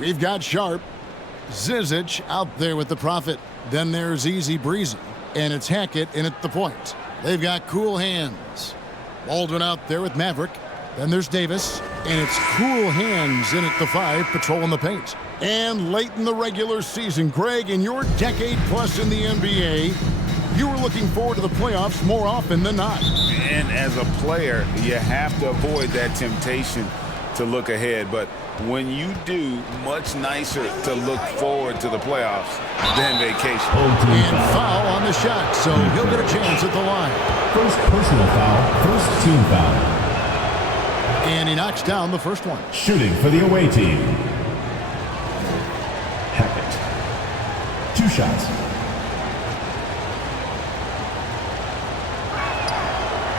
We've got Sharp. Zizic out there with the Prophet. Then there's Easy Breezy. And it's Hackett in at the point. They've got cool hands. Baldwin out there with Maverick. Then there's Davis. And it's cool hands in at the 5, patrolling the paint. And late in the regular season, Greg, in your decade plus in the NBA, you were looking forward to the playoffs more often than not. And as a player, you have to avoid that temptation to look ahead. But when you do, much nicer to look forward to the playoffs than vacation. And foul on the shot, so he'll get a chance at the line. First personal foul, first team foul. And he knocks down the first one. Shooting for the away team. Hackett. 2 shots.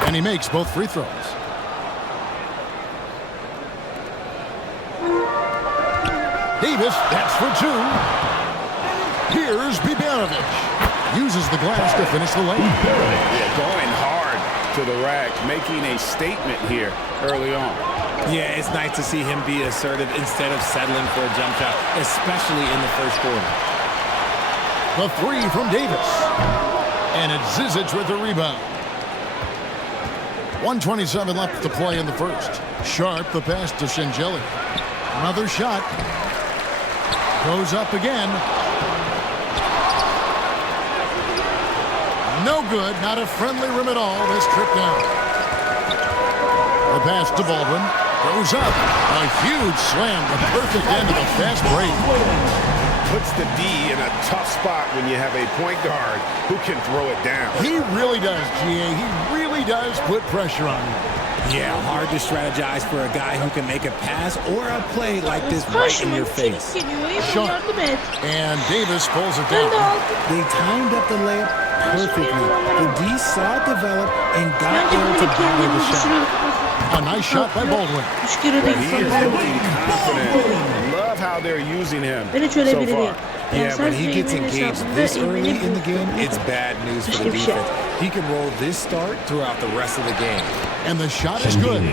And he makes both free throws. Davis, that's for 2. Here's Biberovic. Uses the glass to finish the lane. Yeah, going hard to the rack, making a statement here early on. Yeah, it's nice to see him be assertive instead of settling for a jump shot, especially in the first quarter. The 3 from Davis. And it's Zizic with the rebound. 1:27 left to play in the first. Sharp, the pass to Shengeli. Another shot. Goes up again. No good. Not a friendly rim at all. This trip down. The pass to Baldwin. Goes up. A huge slam. The perfect end of a fast break. Puts the D in a tough spot when you have a point guard who can throw it down. He really does, GA. He really does put pressure on you. Yeah, hard to strategize for a guy who can make a pass or a play like this right in your face. Sharp. And Davis pulls it down. They timed up the layup perfectly. The D saw it develop and got there to battle the shot. A nice shot by Baldwin. He is looking confident. Love how they're using him so far. Yeah, when he gets engaged this early in the game, it's bad news for the defense. He can roll this start throughout the rest of the game. And the shot is good.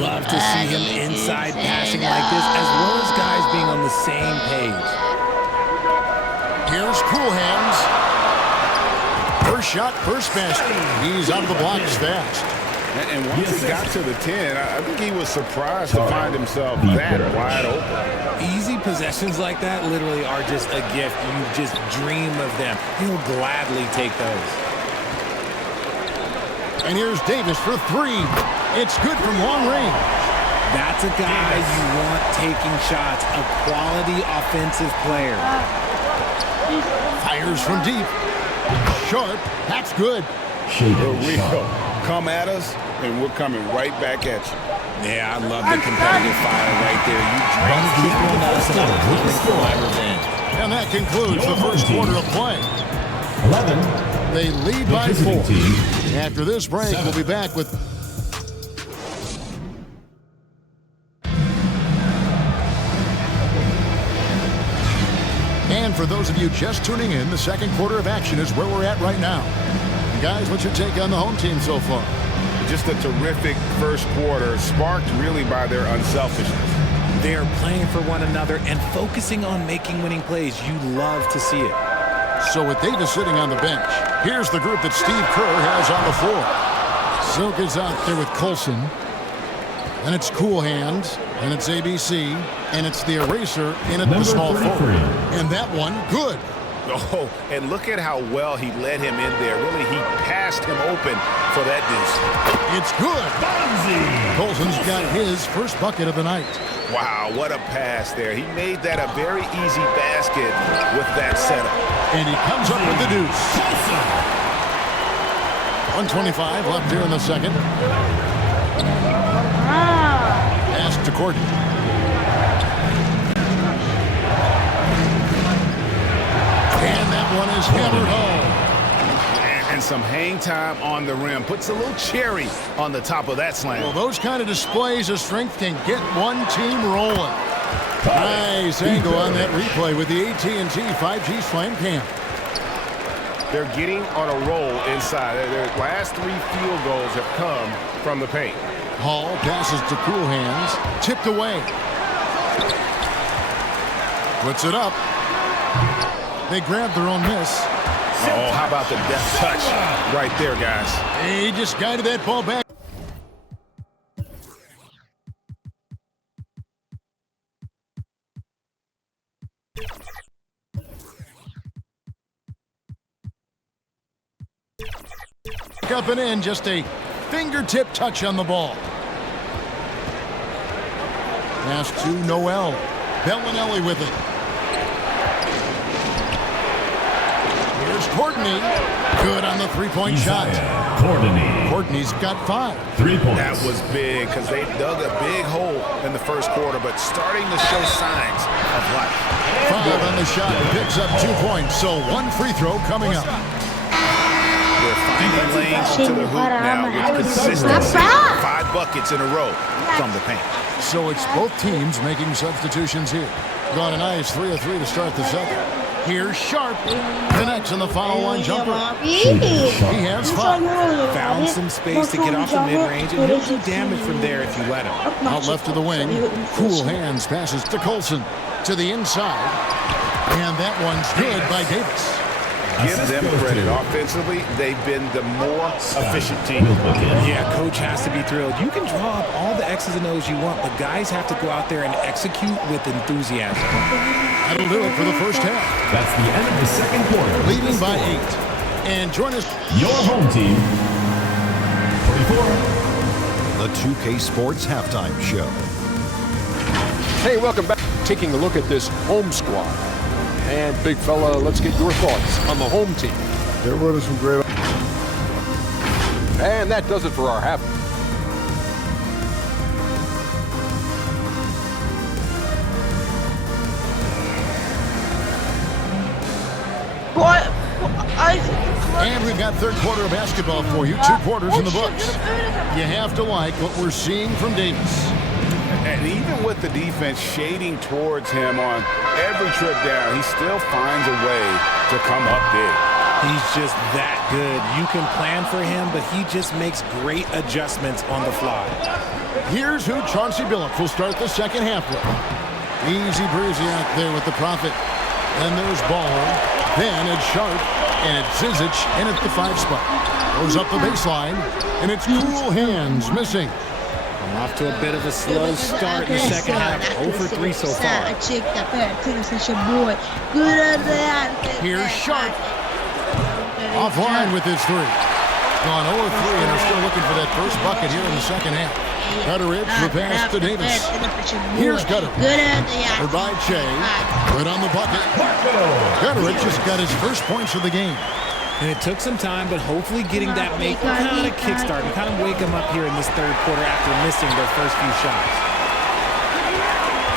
Love to see him inside passing like this, as well as guys being on the same page. Here's Cool Hands. First shot, first basket. He's out of the blocks fast. And once he got to the 10, I think he was surprised to find himself that wide open. Easy possessions like that literally are just a gift. You just dream of them. He'll gladly take those. And here's Davis for 3. It's good from long range. That's a guy you want taking shots, a quality offensive player. Fires from deep. Sharp, that's good. Here we go. Come at us, and we're coming right back at you. Yeah, I love the competitive fire right there. You drain people enough to stop looking for my revenge. And that concludes the first quarter of play. 11. They lead by 4. After this break, we'll be back with... And for those of you just tuning in, the second quarter of action is where we're at right now. Guys, what's your take on the home team so far? Just a terrific first quarter, sparked really by their unselfishness. They are playing for one another and focusing on making winning plays. You love to see it. So with Davis sitting on the bench, here's the group that Steve Kerr has on the floor. Silk is out there with Colson. And it's Cool Hands. And it's ABC. And it's the eraser in at the small forward. And that one, good. Oh, and look at how well he led him in there. Really, he passed him open for that deuce. It's good. Colson's got his first bucket of the night. Wow, what a pass there. He made that a very easy basket with that setup. And he comes up with the deuce. 1:25 left here in the second. Pass to Courtney. And that one is hammered home. And some hang time on the rim. Puts a little cherry on the top of that slam. Well, those kind of displays of strength can get one team rolling. Nice angle on that replay with the AT&T 5G Slam Cam. They're getting on a roll inside. Their last 3 field goals have come from the paint. Hall passes to Cool Hands. Tipped away. Puts it up. They grab their own miss. Oh, how about the deft touch right there, guys? He just guided that ball back. Up and in, just a fingertip touch on the ball. Pass to Noel. Bellinelli with it. Here's Courtney. Good on the three-point shot. Courtney's got 5. 3 points. That was big because they dug a big hole in the first quarter, but starting to show signs of life. 5 on the shot. Picks up 2 points, so 1 free throw coming up. They're finding lanes to the hoop now with consistency. 5 buckets in a row from the paint. So it's both teams making substitutions here. Got a nice 3 of 3 to start the second. Here's Sharp. Connects on the foul line jumper. He has 5. Found some space to get off the mid-range, and he'll do damage from there if you let him. Out left to the wing. Cool hands passes to Colson. To the inside. And that one's good by Davis. Give them credit. Offensively, they've been the more efficient team. Yeah, coach has to be thrilled. You can draw up all the X's and O's you want, but guys have to go out there and execute with enthusiasm. That'll do it for the first half. That's the end of the second quarter. Leading by 8. And join us. Your home team. 44. The 2K Sports Halftime Show. Hey, welcome back. Taking a look at this home squad. And big fella, let's get your thoughts on the home team. They're running some great. And that does it for our half. And we've got third quarter of basketball for you. 2 quarters in the books. You have to like what we're seeing from Davis. And even with the defense shading towards him on every trip down, he still finds a way to come up big. He's just that good. You can plan for him, but he just makes great adjustments on the fly. Here's who Chauncey Billups will start the second half with. Easy breezy out there with the Prophet. Then there's Ball. Then it's Sharp. And it's Zizic in at the 5 spot. Goes up the baseline. And it's Cool Hands missing. Off to a bit of a slow start in the second half. 0 for 3 so far. Here's Sharp. Offline with his 3. Gone 0 for 3 and are still looking for that first bucket here in the second half. Gutteridge the pass to Davis. Here's Gutteridge. Good by Che. Good on the bucket. Gutteridge just got his first points of the game. And it took some time, but hopefully getting that make kind of kickstart and kind of wake them up here in this third quarter after missing their first few shots.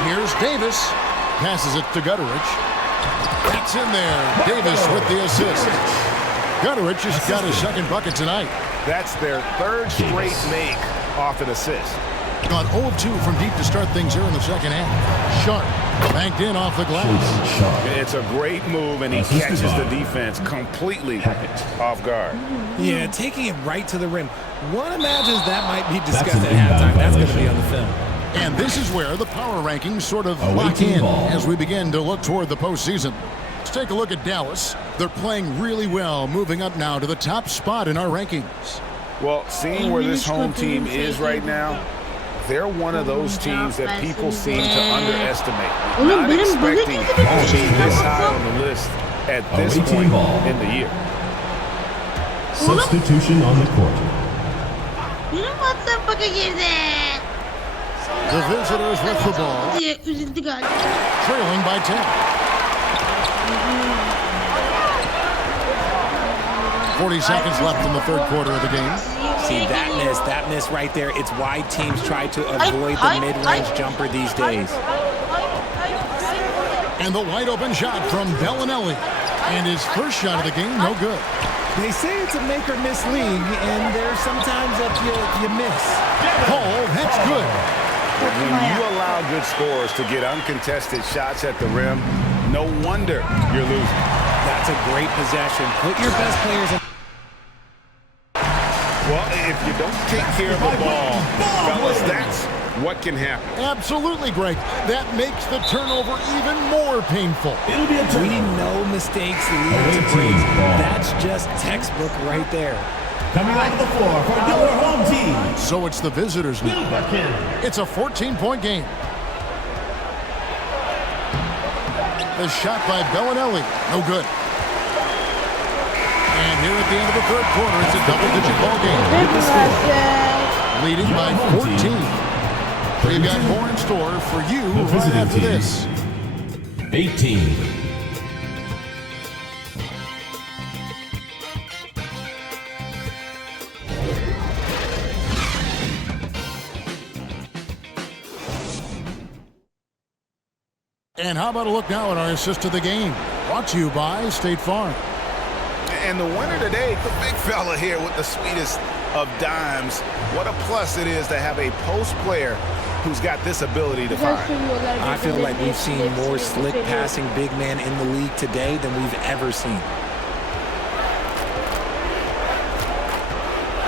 Here's Davis. Passes it to Gutteridge. It's in there. Davis with the assist. Gutteridge has got his second bucket tonight. That's their 3rd straight make off an assist. Gone 0-2 from deep to start things here in the second half. Sharp banked in off the glass. It's a great move, and he catches the defense completely off guard. Yeah, taking it right to the rim. One imagines that might be discussed at halftime. That's going to be on the film. And this is where the power rankings sort of lock in as we begin to look toward the postseason. Let's take a look at Dallas. They're playing really well, moving up now to the top spot in our rankings. Well, seeing where this home team is right now, they're one of those teams that people seem to underestimate. Not expecting to be this high on the list at this point in the year. Substitution on the court. The visitors with the ball, trailing by 10. 40 seconds left in the third quarter of the game. See, that miss right there, it's why teams try to avoid the mid-range jumper these days. And the wide open shot from Bellinelli. And his first shot of the game, no good. They say it's a make or miss league, and there's sometimes that you miss. Paul, that's good. When you allow good scorers to get uncontested shots at the rim, no wonder you're losing. That's a great possession. Put your best players in. Well, if you don't take care of the ball, fellas, that's what can happen. Absolutely, Greg. That makes the turnover even more painful. It'll be a We turnover. know mistakes lead to breaks. That's just textbook right there. Coming onto the floor for your home team. So it's the visitors now. It's a 14-point game. The shot by Bellinelli. No good. And here at the end of the third quarter, it's a double-digit ball game. Leading by 14. We've got more in store for you The right visiting after team. this. 18. And how about a look now at our assist to the game? Brought to you by State Farm. And the winner today, the big fella here with the sweetest of dimes. What a plus it is to have a post player who's got this ability to find. I feel like we've seen more slick passing big man in the league today than we've ever seen.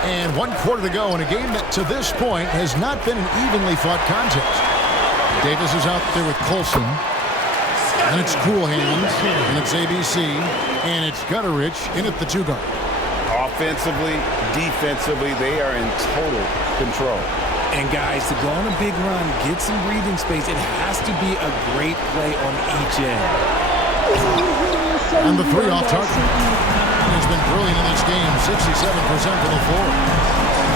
And 1 quarter to go in a game that to this point has not been an evenly fought contest. Davis is out there with Colson. And it's Cool Hands. And it's ABC. And it's Gutterich in at the 2 guard. Offensively, defensively, they are in total control. And guys, to go on a big run, get some breathing space, it has to be a great play on each end. And the 3 off target. Has been brilliant in this game. 67% from the floor.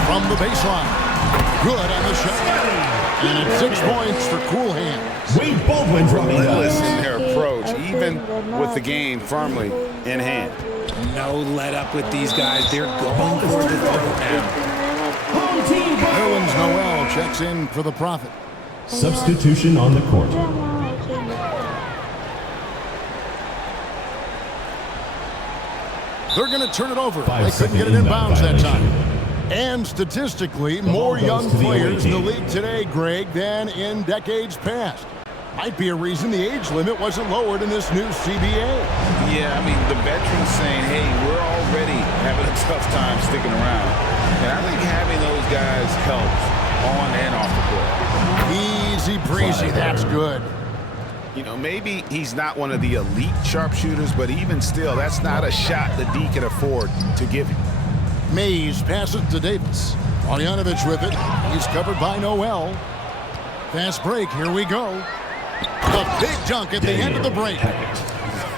From the baseline. Good on the shot. And it's 6 points for Cool Hands. Wade Baldwin dropping Relentless down. in their approach, even with the game firmly in hand. No let up with these guys. They're going for the throat now. Home team. Nerlens Noel checks in for the Prophet. Substitution on the court. They're going to turn it over. 5 They couldn't get it in inbound bounds that violation. time. And statistically, ball more goes young to the players in the away league today, Greg, than in decades past. Might be a reason the age limit wasn't lowered in this new CBA. Yeah, I mean, the veterans saying, hey, we're already having a tough time sticking around. And I think having those guys helps on and off the court. Easy breezy, that's good. You know, maybe he's not one of the elite sharpshooters, but even still, that's not a shot that D can afford to give him. Mays passes to Davis. Marjanovic with it. He's covered by Noel. Fast break, here we go. A big dunk at the end of the break.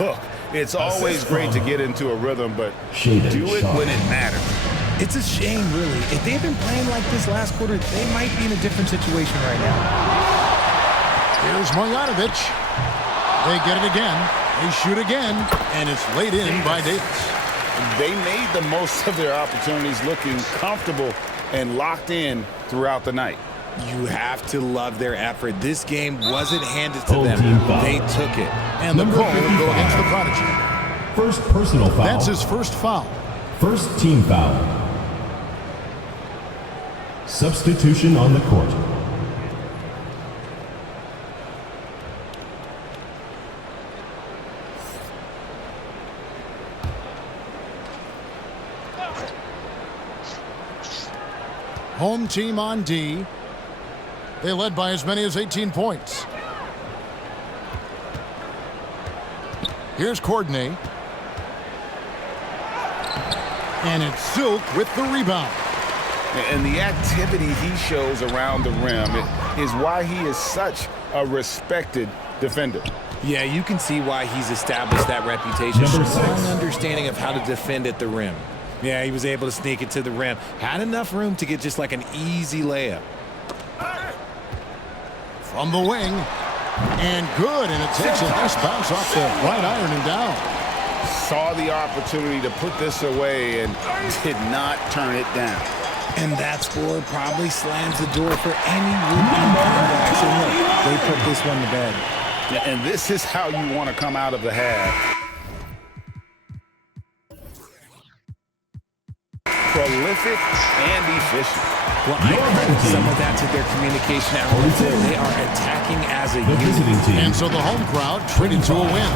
Look, it's always great to get into a rhythm, but Shaded do it shot. when it matters. It's a shame, really. If they'd been playing like this last quarter, they might be in a different situation right now. Here's Marjanovic. They get it again. They shoot again, and it's laid in by Davis. They made the most of their opportunities, looking comfortable and locked in throughout the night. You have to love their effort. This game wasn't handed to Home them. team foul. They took it. And the Number call will go 55. against the Prodigy. First personal foul. That's his first foul. First team foul. Substitution on the court. Home team on D. They led by as many as 18 points. Here's Courtney. And it's Silk with the rebound. And the activity he shows around the rim is why he is such a respected defender. Yeah, you can see why he's established that reputation. Number Strong 6. understanding of how to defend at the rim. Yeah, he was able to sneak it to the rim. Had enough room to get just like an easy layup. From the wing. And good. And it takes a nice bounce off the right iron and down. Saw the opportunity to put this away and did not turn it down. And that score probably slams the door for any would-be comebacks. And look, they put this one to bed. And this is how you want to come out of the half. Prolific and efficient. Well, I credit some of that to their communication out on the floor. They are attacking as a The visiting unit. team. And so the home crowd treated to a win.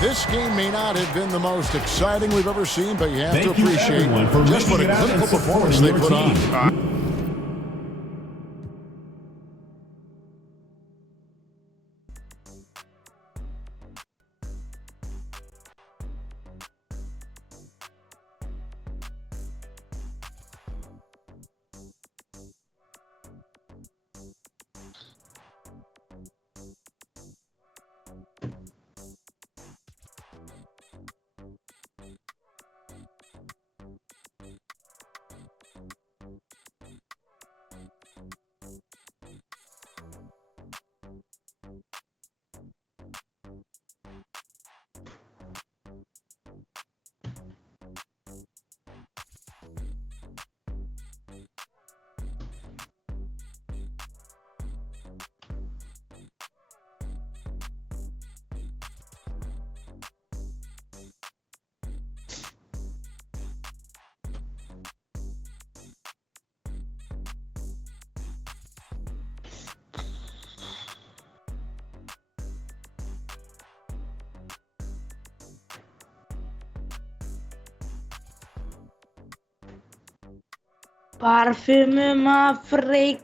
This game may not have been the most exciting we've ever seen, but you have to Thank you appreciate everyone for just what a making it out clinical and performance supporting they your put on. team. Parfümüm Afrikalita.